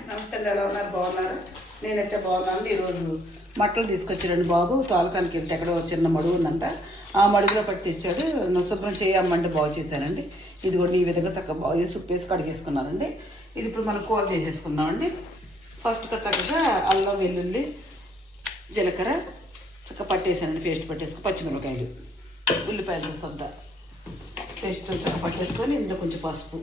Friends నమస్తే ఎలా ఉన్నారు? బాగున్నారు? నేనైతే బాగున్నాను. ఈరోజు మట్టలు తీసుకొచ్చారండి బాబు. తాలూకానికి వెళ్తే ఎక్కడో చిన్న మడుగు ఉందంట. ఆ మడుగులో పట్టి తెచ్చాడు నా శుభ్రం చేయమ్మంటే బాగు చేశానండి. ఇదిగోండి ఈ విధంగా చక్కగా బాగు చేసి ఉప్పేసి కడిగేసుకున్నానండి. ఇది ఇప్పుడు మనం కూర చేసేసుకుందామండి. ఫస్ట్గా చక్కగా అల్లం వెల్లుల్లి జీలకర్ర చక్కగా పట్టేసానండి. పేస్ట్ పట్టేసుకుని పచ్చిమిరపకాయలు ఉల్లిపాయలు సొద్ద పేస్ట్ చక్కగా పట్టేసుకొని ఇందులో కొంచెం పసుపు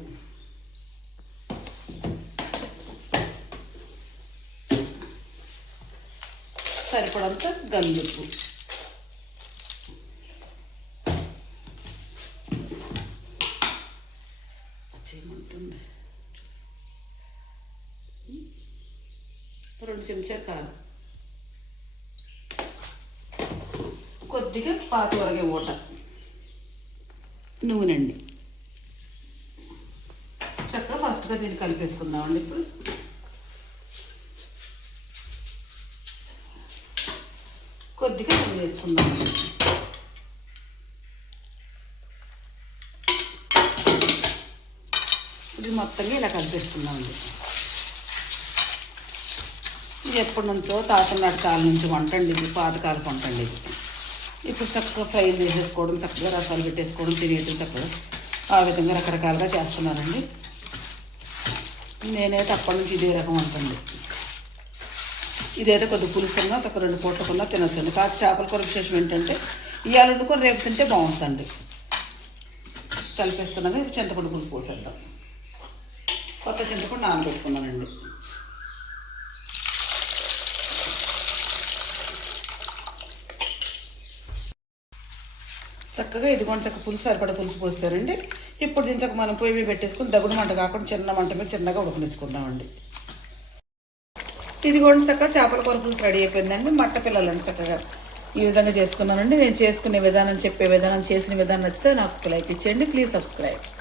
సరిపడంత గల్లుప్పు చేయమంటుంది రెండు చెంచాలు కారం. కొద్దిగా పాత వరగే ఊట నూనెండి చక్కగా ఫస్ట్గా దీన్ని కలిపేసుకుందామండి ఇప్పుడు. కొద్దిగా నూనె వేసుకుందాం. ఇది మొత్తంగా ఇలా కలిపేసుకుందామండి ఇది ఎప్పటి నుంచో తాతనాటి కాలం నుంచి వంటండి ఇది పాతకాలం వంటండి ఇది ఇప్పుడు చక్కగా ఫ్రై చేసేసుకోవడం చక్కగా రసాలు పెట్టేసుకోవడం తినేయటం చక్కగా ఆ విధంగా రకరకాలుగా చేస్తున్నారండి. నేనైతే అప్పటి నుంచి ఇదే రకం వంటండి ఇదైతే కొద్ది పులుసున్నా ఒక రెండు పూటకున్నా తినొచ్చండి. కాదు చేపల కూర విశేషం ఏంటంటే ఇవాళ వండుకొని రేపు తింటే బాగుంటుందండి. తలిపేస్తున్నాక ఇప్పుడు చింతపండు పులుసు పోసేద్దాం. కొత్త చింతపండు నానబెట్టుకున్నానండి. చక్కగా ఇదిగోండి చక్క పులుసు సరిపడ పులుసు పోస్తారండి ఇప్పుడు దీని చక్క మనం పొయ్యి మీద పెట్టేసుకుని దగుడు మంట కాకుండా చిన్న మంట మీద చిన్నగా ఉడకనిచ్చుకుందామండి. ఇదిగోండి చక్కగా చేపల కొరకులు రెడీ అయిపోయిందండి. మట్ట పిల్లలని చక్కగా ఈ విధంగా చేసుకున్నానండి. నేను చేసుకునే విధానం చెప్పే విధానం చేసిన విధానం నచ్చితే నాకు లైక్ ఇచ్చేయండి. Please subscribe.